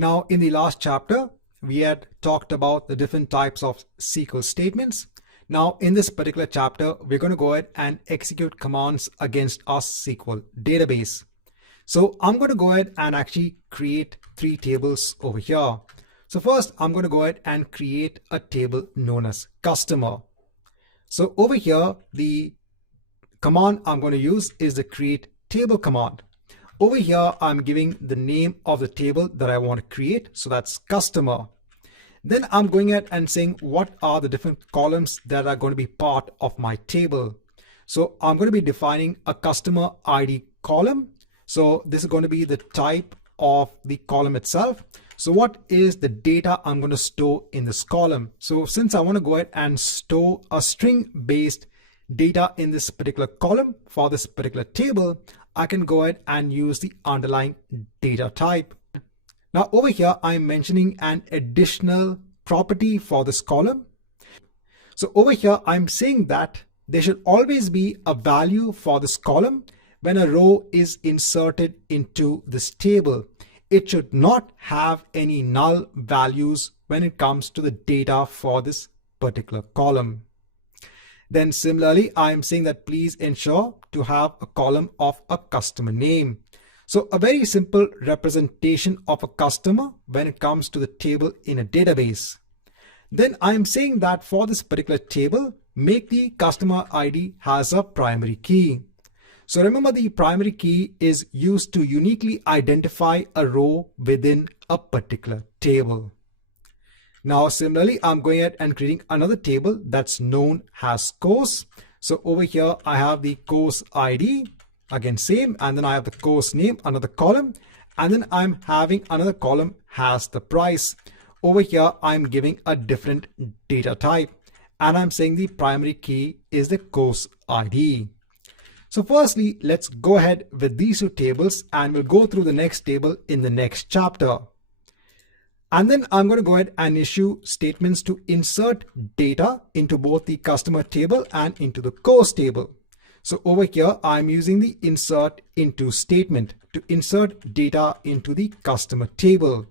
Now, in the last chapter, we had talked about the different types of SQL statements. Now, in this particular chapter, we're going to go ahead and execute commands against our SQL database. So I'm going to go ahead and actually create 3 tables over here. So first, I'm going to go ahead and create a table known as customer. So over here, the command I'm going to use is the create table command. Over here, I'm giving the name of the table that I want to create. So that's customer. Then I'm going ahead and saying what are the different columns that are going to be part of my table. So I'm going to be defining a customer ID column. So this is going to be the type of the column itself. So what is the data I'm going to store in this column? So since I want to go ahead and store a string based data in this particular column for this particular table, I can go ahead and use the underlying data type. Now over here, I'm mentioning an additional property for this column. So over here, I'm saying that there should always be a value for this column when a row is inserted into this table. It should not have any null values when it comes to the data for this particular column. Then similarly, I'm saying that please ensure to have a column of a customer name. So a very simple representation of a customer when it comes to the table in a database. Then I'm saying that for this particular table, make the customer ID has a primary key. So remember, the primary key is used to uniquely identify a row within a particular table. Now, similarly, I'm going ahead and creating another table that's known as course. So over here, I have the course ID, again, same, and then I have the course name, another column, and then I'm having another column has the price. Over here, I'm giving a different data type, and I'm saying the primary key is the course ID. So firstly, let's go ahead with these 2 tables and we'll go through the next table in the next chapter. And then I'm going to go ahead and issue statements to insert data into both the customer table and into the course table. So over here, I'm using the insert into statement to insert data into the customer table.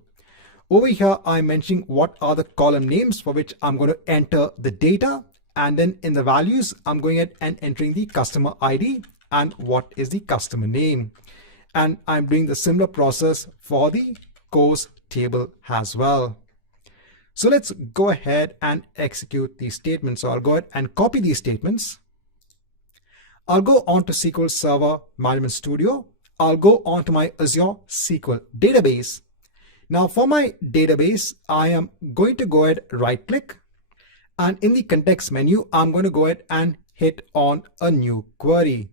Over here, I'm mentioning what are the column names for which I'm going to enter the data. And then in the values, I'm going ahead and entering the customer ID and what is the customer name. And I'm doing the similar process for the course table as well. So let's go ahead and execute these statements. So I'll go ahead and copy these statements. I'll go on to SQL Server Management Studio. I'll go on to my Azure SQL Database. Now for my database, I am going to go ahead, right click, and in the context menu, I'm going to go ahead and hit on a new query.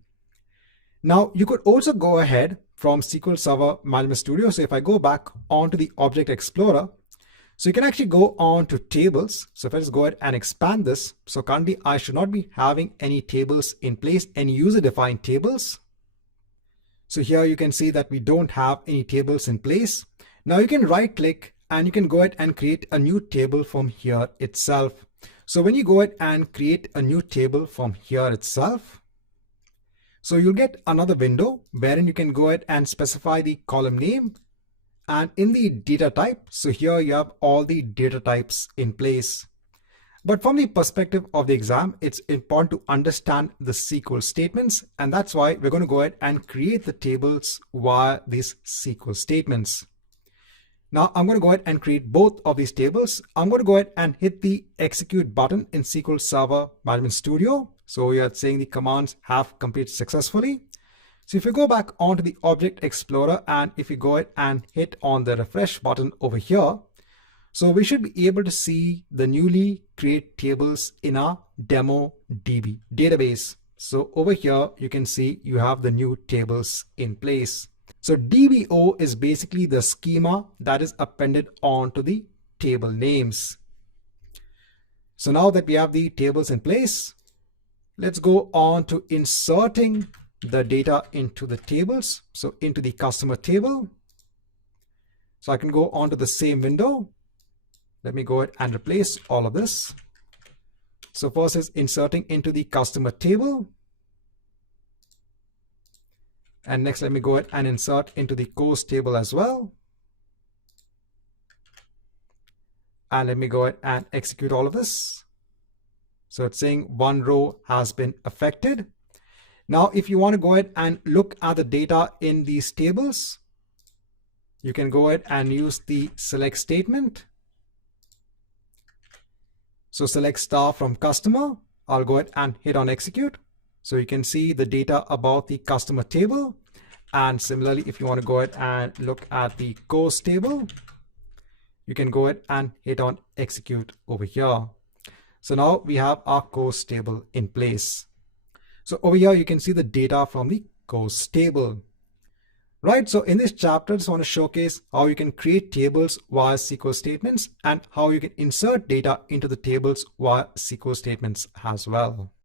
Now you could also go ahead from SQL Server Management Studio. So if I go back onto the Object Explorer, so you can actually go on to tables. So if I just go ahead and expand this, so currently I should not be having any tables in place, any user defined tables. So here you can see that we don't have any tables in place. Now you can right click and you can go ahead and create a new table from here itself. So when you go ahead and create a new table from here itself, so you'll get another window wherein you can go ahead and specify the column name and in the data type. So here you have all the data types in place. But from the perspective of the exam, it's important to understand the SQL statements. And that's why we're going to go ahead and create the tables via these SQL statements. Now I'm going to go ahead and create both of these tables. I'm going to go ahead and hit the execute button in SQL Server Management Studio. So we are saying the commands have completed successfully. So if you go back onto the Object Explorer and if you go ahead and hit on the refresh button over here, so we should be able to see the newly created tables in our demo DB database. So over here, you can see you have the new tables in place. So DBO is basically the schema that is appended onto the table names. So now that we have the tables in place, let's go on to inserting the data into the tables. So into the customer table. So I can go on to the same window. Let me go ahead and replace all of this. So first is inserting into the customer table. And next, let me go ahead and insert into the course table as well. And let me go ahead and execute all of this. So it's saying one row has been affected. Now, if you want to go ahead and look at the data in these tables, you can go ahead and use the select statement. So select star from customer. I'll go ahead and hit on execute. So you can see the data about the customer table. And similarly, if you want to go ahead and look at the course table, you can go ahead and hit on execute over here. So now we have our course table in place. So over here, you can see the data from the course table. Right, so in this chapter, I just want to showcase how you can create tables via SQL statements and how you can insert data into the tables via SQL statements as well.